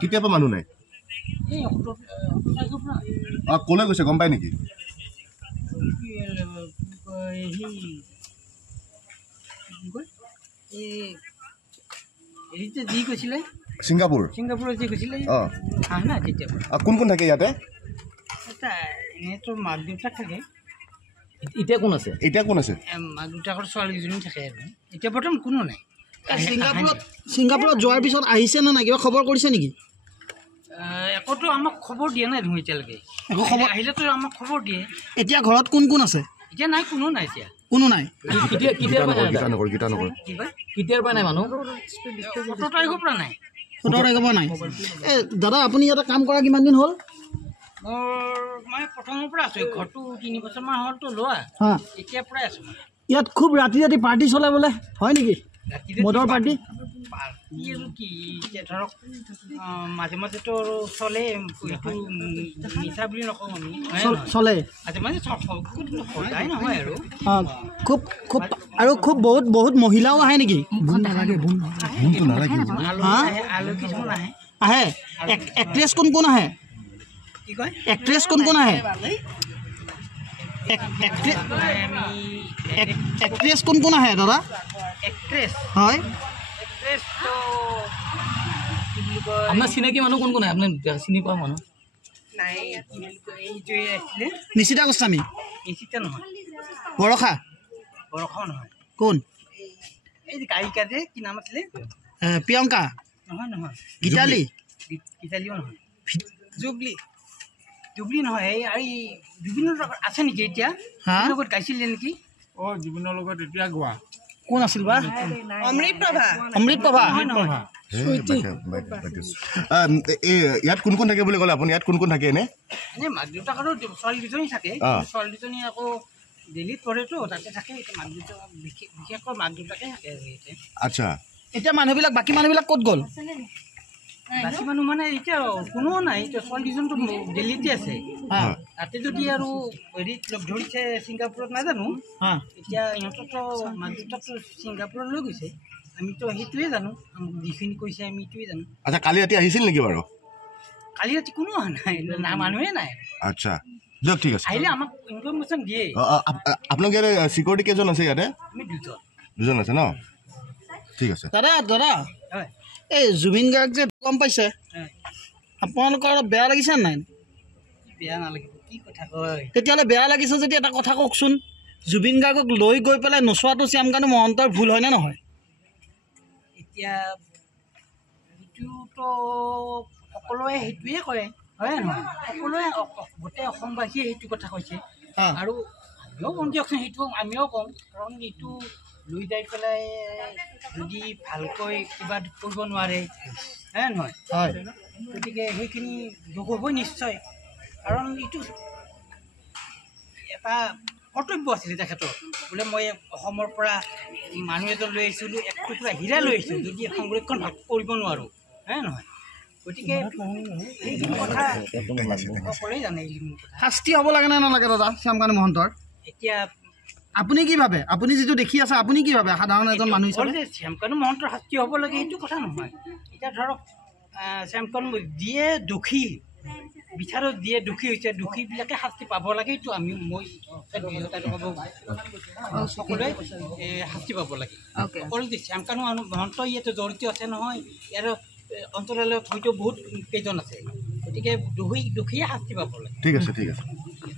কেতিয়াবা মানুহ নাই ক'লৈ গৈছে গম পাই নেকি ছিংগাপুৰ যে গৈছিলে না কেতিয়াবা কোন কোন থাকে ইয়াতে এনেইতো মাক দেউতাক থাকে এতিয়া কোন আছে মাক দেউতাকৰ ছোৱালীকেইজনী থাকে আৰু এতিয়া বৰ্তমান কোনো নাই ছিংগাপুৰত যোৱাৰ পিছত আহিছে নে নাই কিবা খবৰ কৰিছে নেকি একোতো আমাক খবৰ দিয়া নাই দেখোন এতিয়ালৈকে একো খবৰ আহিলেতো আমাক খবৰ দিয়ে এতিয়া ঘৰত কোন কোন আছে এতিয়া নাই কোনো নাই এতিয়া কোনো নাই কেতিয়াৰ পৰা নাই মানুহ 17 তাৰিখৰ পৰা নাই 17 তাৰিখৰ পৰা নাই দাদা আপুনি ইয়াতে কাম কৰা কিমান দিন হ'ল মই প্ৰথমৰ পৰা আছোঁ ঘৰটো 3 বছৰমান হ'লতো লোৱা এতিয়াৰ পৰাই আছোঁ ইয়াত খুব ৰাতি পাৰ্টি চলে বোলে হয় নেকি মদৰ পাৰ্টি আৰু কি এতিয়া ধৰক মাজে মাজেতো আৰু চলে মিছা বুলি নকওঁ আমি চলে মাজে মাজে সদায় নহয় আৰু খুব খুব আৰু খুব বহুত মহিলাও আহে নেকি আলহী কিছুমান আহে আহে এক্ট্ৰেছ কোন কোন আহে কি কয় এক্ট্ৰেছ কোন কোন আহে এক্ট্ৰেছ কোন কোন আহে দাদা এক্ট্ৰেছ হয় এক্ট্ৰেছটো কি বুলি কয় আপোনাৰ চিনাকি মানুহ কোন কোন আহে আপুনি চিনি পোৱা মানুহ নাই কি বুলি কয় এইটোৱে আছিলে নিশিতা গোস্বামী নিশ্চিত নহয় বৰষা নহয় কোন এই যে গায়িকা যে কি নাম আছিলে প্ৰিয়ংকা নহয় গীতালীও নহয় জুবলি নহয় এই জুবিনৰ লগত আছে নেকি এতিয়া লগত গাইছিলে নেকি জুবিনৰ লগত এতিয়া গোৱা কোন আছিল বা অমৃত প্ৰভা ইয়াত কোন কোন থাকে বুলি ক'লে আপুনি ইয়াত কোন কোন থাকে এনে মাক দেউতাকৰো ছোৱালী দুজনী থাকে ছোৱালী দুজনী আকৌ দিল্লীত পঢ়েতো তাতে থাকে মাক দেউতাক বিশেষকৈ মাক দেউতাকে থাকে আচ্ছা এতিয়া মানুহবিলাক বাকী মানুহবিলাক ক'ত গ'ল বাকী মানুহ মানে এতিয়া কোনো নাই এতিয়া ছোৱালী দুজনটো দিল্লীতে আছে তাতে যদি আৰু হেৰিত লগ ধৰিছে ছিংগাপুৰত নাজানো এতিয়া ইহঁততো মাক দেউতাকতো ছিংগাপুৰত লৈ গৈছে আমিতো সেইটোৱে জানো যিখিনি কৈছে আমি এইটোৱে জানো আচ্ছা কালি ৰাতি আহিছিল নেকি বাৰু কালি ৰাতি কোনো অহা নাই মানুহে নাই আচ্ছা দিয়ক ঠিক আছে আহিলে আমাক ইনফৰমেশ্যন দিয়ে আপোনালোক ইয়াতে চিকিউৰিটি কেইজন আছে ইয়াতে আমি দুজন আছে ন ঠিক আছে দাদা হয় এই জুবিন গাৰ্গ যে গম পাইছে আপোনালোকৰ অলপ বেয়া লাগিছে নাই বেয়া নালাগিব কি কথা কয় তেতিয়াহ'লে বেয়া লাগিছে যদি এটা কথা কওকচোন জুবিন গাৰ্গক লৈ গৈ পেলাই নচোৱাটো শ্যামকানু মহন্তৰ ভুল হয়নে নহয় এতিয়া সেইটোতো সকলোৱে সেইটোৱে কৰে হয় নহয় সকলোৱে গোটেই অসমবাসীয়ে সেইটো কথা কৈছে আৰু আমিও কওঁ দিয়কচোন সেইটো আমিও কওঁ কাৰণ এইটো লৈ যাই পেলাই যদি ভালকৈ কিবা কৰিব নোৱাৰে হয় নহয় গতিকে সেইখিনি দুখ হ'বই নিশ্চয় কাৰণ এইটো এটা কৰ্তব্য আছিলে তেখেতৰ বোলে মই অসমৰ পৰা মানুহ এজন লৈ আহিছিলোঁ এক টুকুৰা হীৰা লৈ আহিছোঁ যদি সংৰক্ষণ কৰিব নোৱাৰোঁ হয় নহয় গতিকে সেইখিনি কথা সকলোৱে জানে এইখিনি কথা শাস্তি হ'ব লাগে নে নালাগে দাদা শ্যামকানু মহন্তৰ এতিয়া আপুনি কি ভাবে আপুনি যিটো দেখি আছে আপুনি কি ভাবে সাধাৰণ এজন মানুহ হিচাপে শ্যামকানু মহন্তৰ শাস্তি হ'ব লাগে এইটো কথা নহয় এতিয়া ধৰক শ্যামকানু যিয়ে দোষী বিচাৰত যিয়ে দোষী হৈছে দোষীবিলাকে শাস্তি পাব লাগে এইটো মই সকলোৱে শাস্তি পাব লাগে অকল শ্যামকানু মহন্ত ইয়াতে জড়িত আছে নহয় ইয়াৰ অন্তৰালত হয়তো বহুত কেইজন আছে গতিকে দোষীয়ে শাস্তি পাব লাগে ঠিক আছে